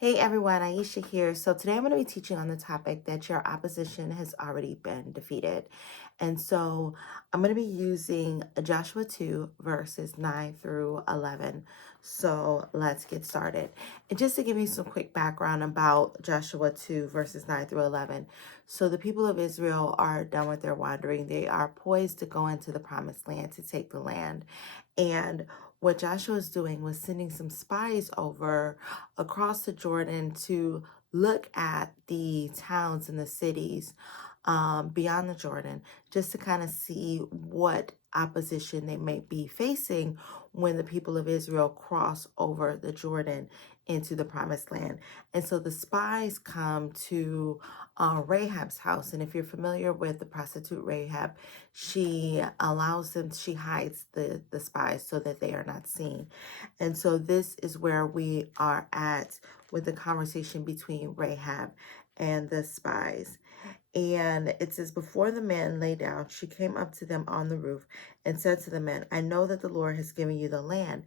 Hey everyone, Aisha here. So today I'm going to be teaching on the topic that your opposition has already been defeated. And so I'm going to be using Joshua 2 verses 9 through 11. So let's get started. And just to give you some quick background about Joshua 2 verses 9 through 11. So the people of Israel are done with their wandering. They are poised to go into the promised land to take the land. And what Joshua was doing was sending some spies over across the Jordan to look at the towns and the cities beyond the Jordan, just to kind of see what opposition they may be facing when the people of Israel cross over the Jordan into the promised land. And so the spies come to Rahab's house. And if you're familiar with the prostitute Rahab, she allows them, she hides the spies so that they are not seen. And so this is where we are at with the conversation between Rahab and the spies. And it says, before the men lay down, she came up to them on the roof and said to the men, I know that the Lord has given you the land,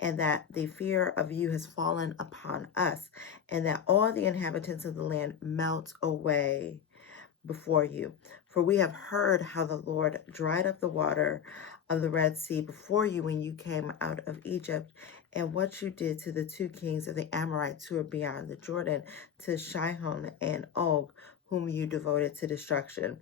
and that the fear of you has fallen upon us, and that all the inhabitants of the land melt away before you. For we have heard how the Lord dried up the water of the Red Sea before you when you came out of Egypt, and what you did to the two kings of the Amorites who are beyond the Jordan, to Shihon and Og, whom you devoted to destruction.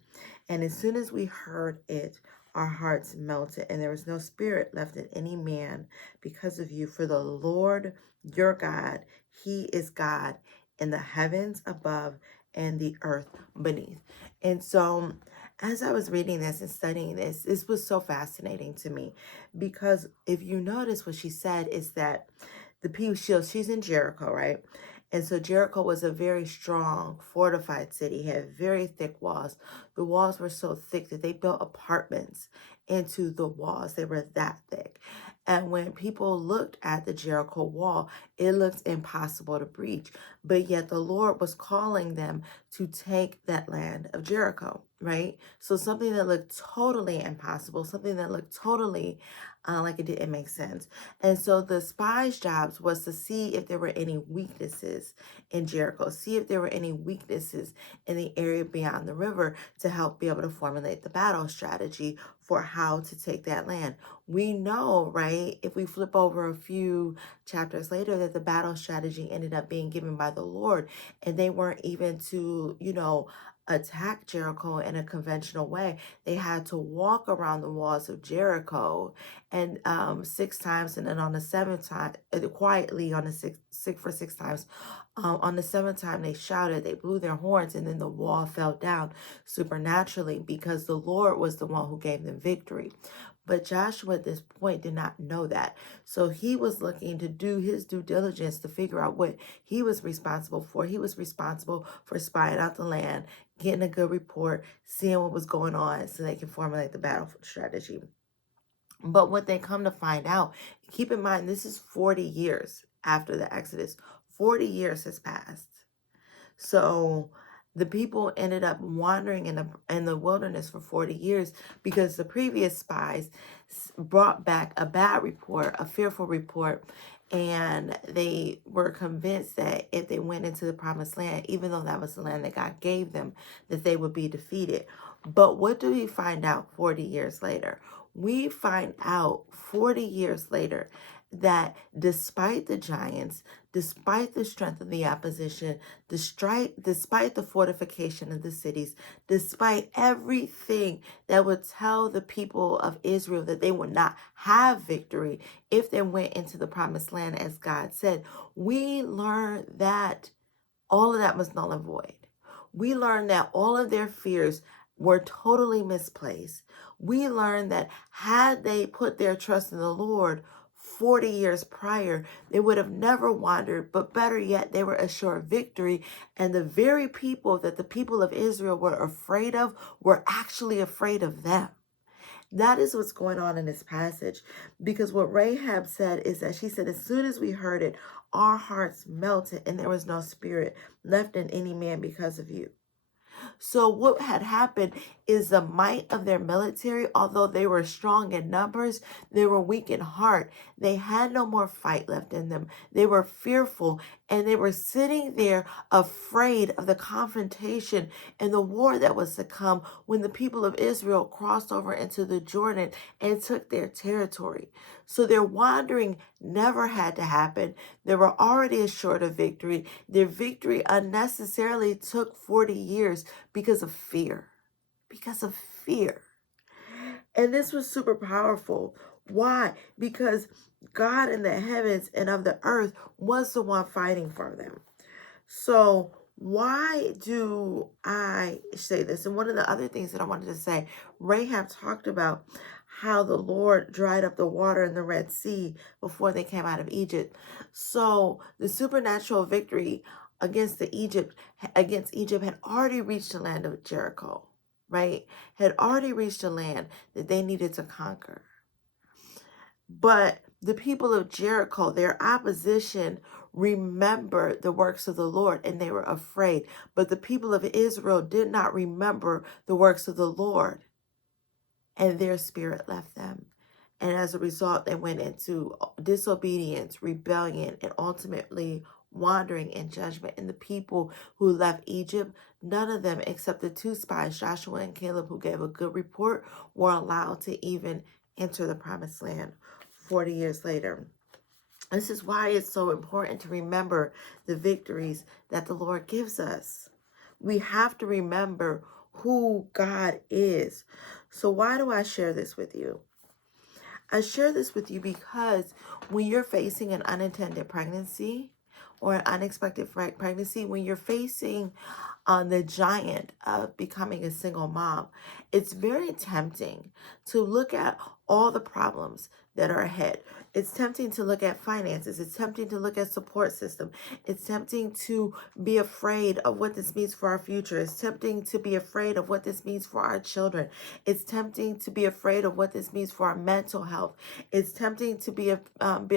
And as soon as we heard it, our hearts melted, and there was no spirit left in any man because of you. For the Lord your God, he is God in the heavens above and the earth beneath. And so, as I was reading this and studying this was so fascinating to me, because if you notice what she said is that the people, she's in Jericho, right? And so Jericho was a very strong, fortified city, had very thick walls. The walls were so thick that they built apartments into the walls. They were that thick. And when people looked at the Jericho wall, it looked impossible to breach. But yet the Lord was calling them to take that land of Jericho, right? So something that looked totally impossible, something that looked totally like it didn't make sense. And so the spies' jobs was to see if there were any weaknesses in Jericho, see if there were any weaknesses in the area beyond the river to help be able to formulate the battle strategy for how to take that land. We know, right, if we flip over a few chapters later, that the battle strategy ended up being given by the Lord, and they weren't even to, attack Jericho in a conventional way. They had to walk around the walls of Jericho and 6 times, and then on the seventh time, quietly on the six times. On the seventh time, they shouted, they blew their horns, and then the wall fell down supernaturally because the Lord was the one who gave them victory. But Joshua at this point did not know that. So he was looking to do his due diligence to figure out what he was responsible for. He was responsible for spying out the land, getting a good report, seeing what was going on so they can formulate the battle strategy. But what they come to find out, keep in mind, this is 40 years after the Exodus. 40 years has passed. So the people ended up wandering in the wilderness for 40 years because the previous spies brought back a bad report, a fearful report, and they were convinced that if they went into the promised land, even though that was the land that God gave them, that they would be defeated. But what do we find out 40 years later? We find out 40 years later that despite the giants, despite the strength of the opposition, despite the fortification of the cities, despite everything that would tell the people of Israel that they would not have victory if they went into the promised land as God said, we learn that all of that was null and void. We learned that all of their fears were totally misplaced. We learned that had they put their trust in the Lord 40 years prior, they would have never wandered, but better yet, they were assured victory. And the very people that the people of Israel were afraid of were actually afraid of them. That is what's going on in this passage. Because what Rahab said is that she said, as soon as we heard it, our hearts melted and there was no spirit left in any man because of you. So what had happened is the might of their military, although they were strong in numbers, they were weak in heart. They had no more fight left in them. They were fearful, And they were sitting there afraid of the confrontation and the war that was to come when the people of Israel crossed over into the Jordan and took their territory. So their wandering never had to happen. They were already assured of victory. Their victory unnecessarily took 40 years because of fear. Because of fear. And this was super powerful. Why? Because God in the heavens and of the earth was the one fighting for them. So, why do I say this? And one of the other things that I wanted to say, Rahab talked about how the Lord dried up the water in the Red Sea before they came out of Egypt. So, the supernatural victory against Egypt had already reached the land of Jericho, right? Had already reached a land that they needed to conquer. But the people of Jericho, their opposition, remembered the works of the Lord and they were afraid. But the people of Israel did not remember the works of the Lord, and their spirit left them. And as a result, they went into disobedience, rebellion, and ultimately wandering in judgment. And the people who left Egypt, none of them except the two spies, Joshua and Caleb, who gave a good report, were allowed to even enter the promised land 40 years later. This is why it's so important to remember the victories that the Lord gives us. We have to remember who God is. So why do I share this with you? I share this with you because when you're facing an unintended pregnancy or an unexpected pregnancy, when you're facing on the giant of becoming a single mom, it's very tempting to look at all the problems that are ahead. It's tempting to look at finances. It's tempting to look at support system. It's tempting to be afraid of what this means for our future. It's tempting to be afraid of what this means for our children. It's tempting to be afraid of what this means for our mental health. It's tempting to be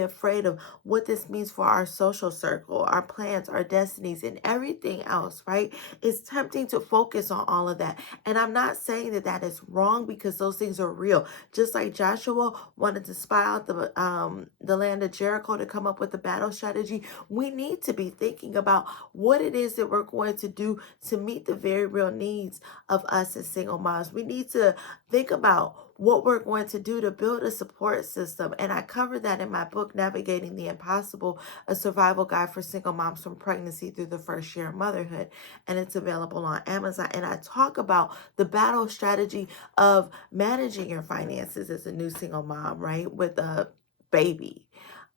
afraid of what this means for our social circle, our plans, our destinies, and everything else, right? It's tempting to focus on all of that. And I'm not saying that that is wrong, because those things are real. Just like Joshua wanted to spy out the land of Jericho to come up with a battle strategy, we need to be thinking about what it is that we're going to do to meet the very real needs of us as single moms. We need to think about what we're going to do to build a support system. And I covered that in my book, Navigating the Impossible, a survival guide for single moms from pregnancy through the first year of motherhood. And it's available on Amazon. And I talk about the battle strategy of managing your finances as a new single mom, right? With a baby.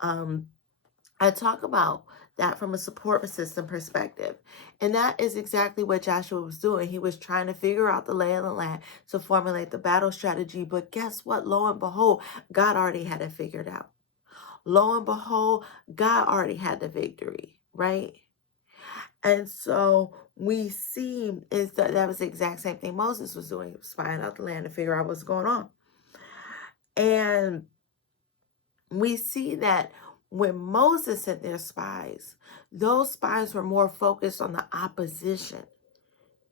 I talk about that from a support system perspective. And that is exactly what Joshua was doing. He was trying to figure out the lay of the land to formulate the battle strategy. But guess what? Lo and behold, God already had it figured out. Lo and behold, God already had the victory, right? And so we see is that was the exact same thing Moses was doing, spying out the land to figure out what's going on. And we see that when Moses sent their spies, those spies were more focused on the opposition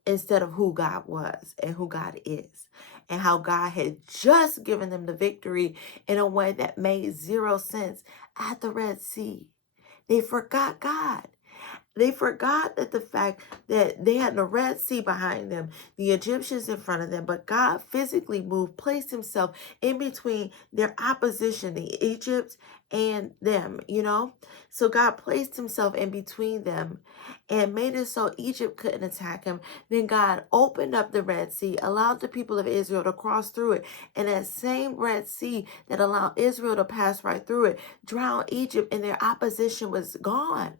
instead of who God was and who God is, and how God had just given them the victory in a way that made zero sense at the Red Sea. They forgot God. They forgot that the fact that they had the Red Sea behind them, the Egyptians in front of them, but God physically moved, placed himself in between their opposition, the Egypt and them, So God placed himself in between them and made it so Egypt couldn't attack him. Then God opened up the Red Sea, allowed the people of Israel to cross through it. And that same Red Sea that allowed Israel to pass right through it, drowned Egypt, and their opposition was gone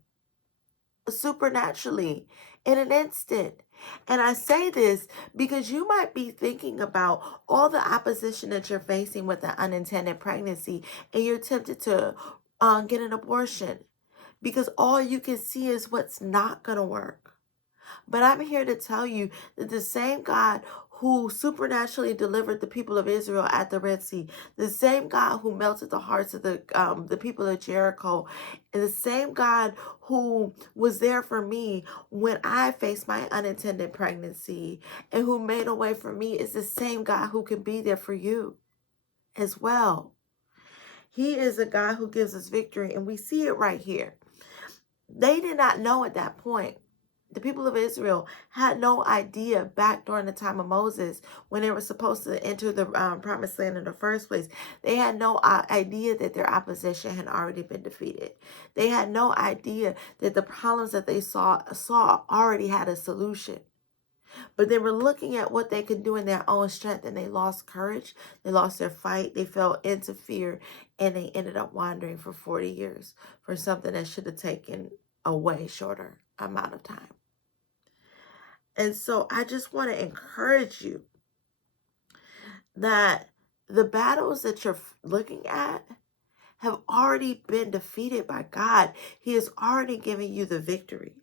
supernaturally in an instant. And I say this because you might be thinking about all the opposition that you're facing with an unintended pregnancy, and you're tempted to get an abortion because all you can see is what's not going to work. But I'm here to tell you that the same God who supernaturally delivered the people of Israel at the Red Sea, the same God who melted the hearts of the people of Jericho, and the same God who was there for me when I faced my unintended pregnancy and who made a way for me is the same God who can be there for you as well. He is a God who gives us victory, and we see it right here. They did not know at that point. The people of Israel had no idea back during the time of Moses when they were supposed to enter the promised land in the first place. They had no idea that their opposition had already been defeated. They had no idea that the problems that they saw already had a solution. But they were looking at what they could do in their own strength, and they lost courage. They lost their fight. They fell into fear, and they ended up wandering for 40 years for something that should have taken a way shorter amount of time. And so I just want to encourage you that the battles that you're looking at have already been defeated by God. He has already given you the victory.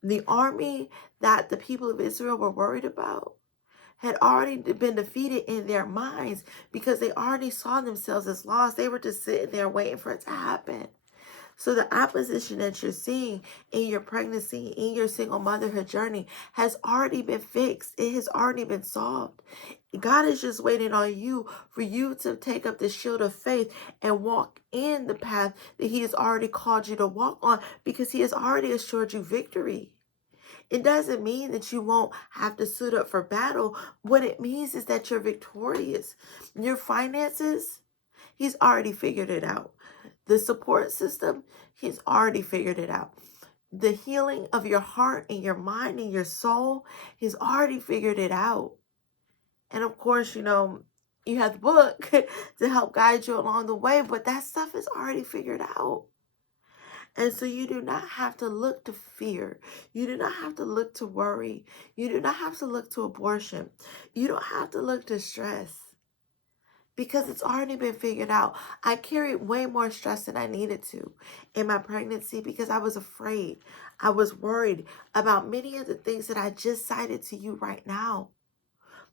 The army that the people of Israel were worried about had already been defeated in their minds because they already saw themselves as lost. They were just sitting there waiting for it to happen. So the opposition that you're seeing in your pregnancy, in your single motherhood journey, has already been fixed. It has already been solved. God is just waiting on you for you to take up the shield of faith and walk in the path that He has already called you to walk on, because He has already assured you victory. It doesn't mean that you won't have to suit up for battle. What it means is that you're victorious. Your finances, He's already figured it out. The support system, He's already figured it out. The healing of your heart and your mind and your soul, He's already figured it out. And of course, you have the book to help guide you along the way, but that stuff is already figured out. And so you do not have to look to fear. You do not have to look to worry. You do not have to look to abortion. You don't have to look to stress, because it's already been figured out. I carried way more stress than I needed to in my pregnancy because I was afraid. I was worried about many of the things that I just cited to you right now.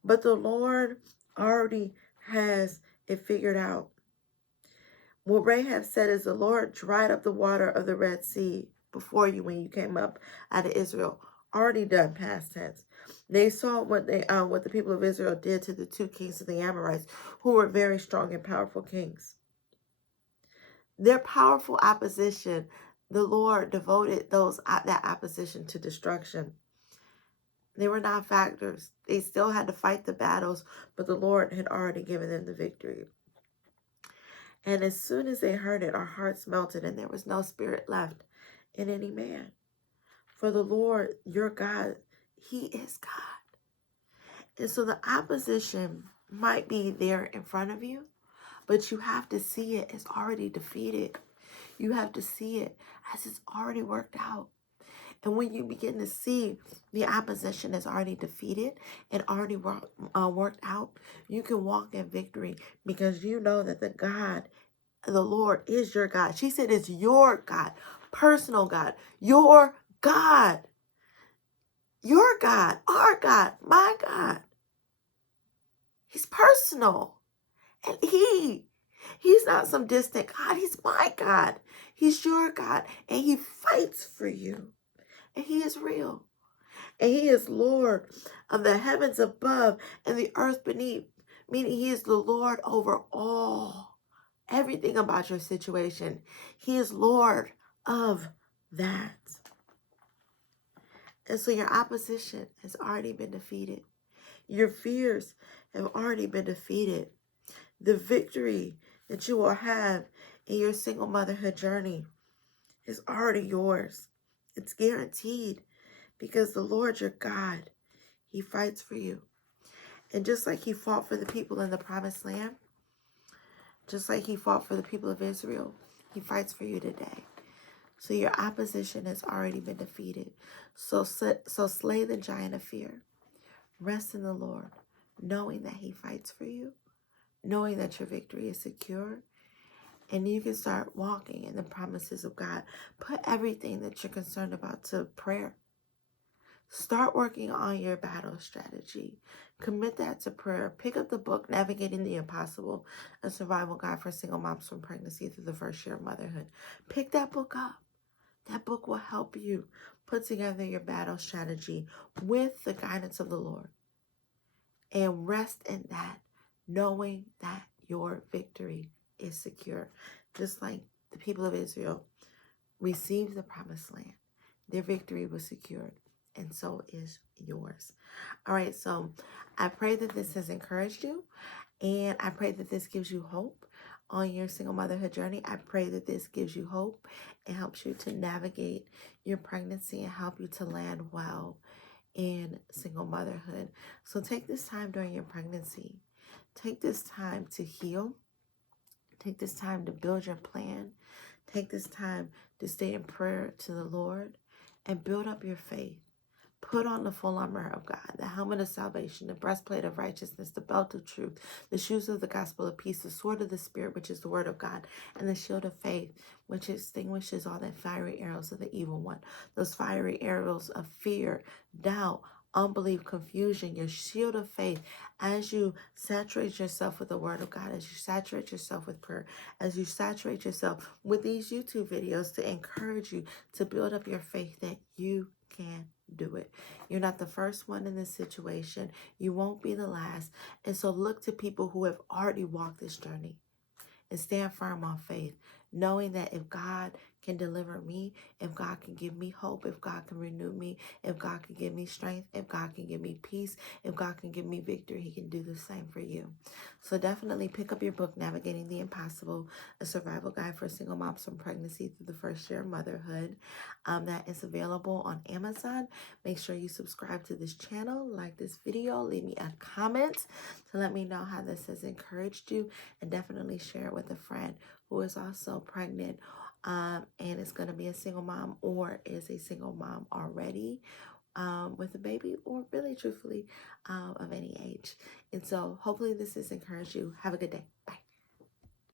But the Lord already has it figured out. What Rahab said is, the Lord dried up the water of the Red Sea before you when you came up out of Israel. Already done, past tense. They saw what the people of Israel did to the two kings of the Amorites, who were very strong and powerful kings. Their powerful opposition, the Lord devoted that opposition to destruction. They were not factors. They still had to fight the battles, but the Lord had already given them the victory. And as soon as they heard it, our hearts melted, and there was no spirit left in any man. For the Lord, your God, He is God. And so the opposition might be there in front of you, but you have to see it as already defeated. You have to see it as it's already worked out. And when you begin to see the opposition is already defeated and already worked out, you can walk in victory, because you know that the Lord is your God. She said it's your God, personal God, your God, your God, our God, my God. He's personal. And He's not some distant God. He's my God. He's your God. And He fights for you. And He is real. And He is Lord of the heavens above and the earth beneath, meaning He is the Lord over all, everything about your situation. He is Lord of that. And so your opposition has already been defeated. Your fears have already been defeated. The victory that you will have in your single motherhood journey is already yours. It's guaranteed, because the Lord your God, He fights for you. And just like He fought for the people in the promised land, just like He fought for the people of Israel, He fights for you today. So your opposition has already been defeated. So slay the giant of fear. Rest in the Lord, knowing that He fights for you, knowing that your victory is secure, and you can start walking in the promises of God. Put everything that you're concerned about to prayer. Start working on your battle strategy. Commit that to prayer. Pick up the book, Navigating the Impossible, a survival guide for single moms from pregnancy through the first year of motherhood. Pick that book up. That book will help you put together your battle strategy with the guidance of the Lord. And rest in that, knowing that your victory is secure. Just like the people of Israel receive the promised land. Their victory was secured, and so is yours. All right, so I pray that this has encouraged you, and I pray that this gives you hope on your single motherhood journey. I pray that this gives you hope and helps you to navigate your pregnancy and help you to land well in single motherhood. So take this time during your pregnancy. Take this time to heal. Take this time to build your plan. Take this time to stay in prayer to the Lord and build up your faith. Put on the full armor of God, the helmet of salvation, the breastplate of righteousness, the belt of truth, the shoes of the gospel of peace, the sword of the Spirit, which is the word of God, and the shield of faith, which extinguishes all the fiery arrows of the evil one. Those fiery arrows of fear, doubt, unbelief, confusion, your shield of faith, as you saturate yourself with the word of God, as you saturate yourself with prayer, as you saturate yourself with these YouTube videos to encourage you to build up your faith that you can do it. You're not the first one in this situation. You won't be the last. And so look to people who have already walked this journey and stand firm on faith, knowing that if God can deliver me, if God can give me hope, if God can renew me, if God can give me strength, if God can give me peace, if God can give me victory, he can do the same for you. So definitely pick up your book, Navigating the Impossible, a survival guide for single moms from pregnancy through the first year of motherhood. That is available on Amazon. Make sure you subscribe to this channel, like this video, leave me a comment to let me know how this has encouraged you, and definitely share it with a friend who is also pregnant and is going to be a single mom or is a single mom already with a baby, or really truthfully of any age. And so hopefully this has encouraged you. Have a good day. Bye.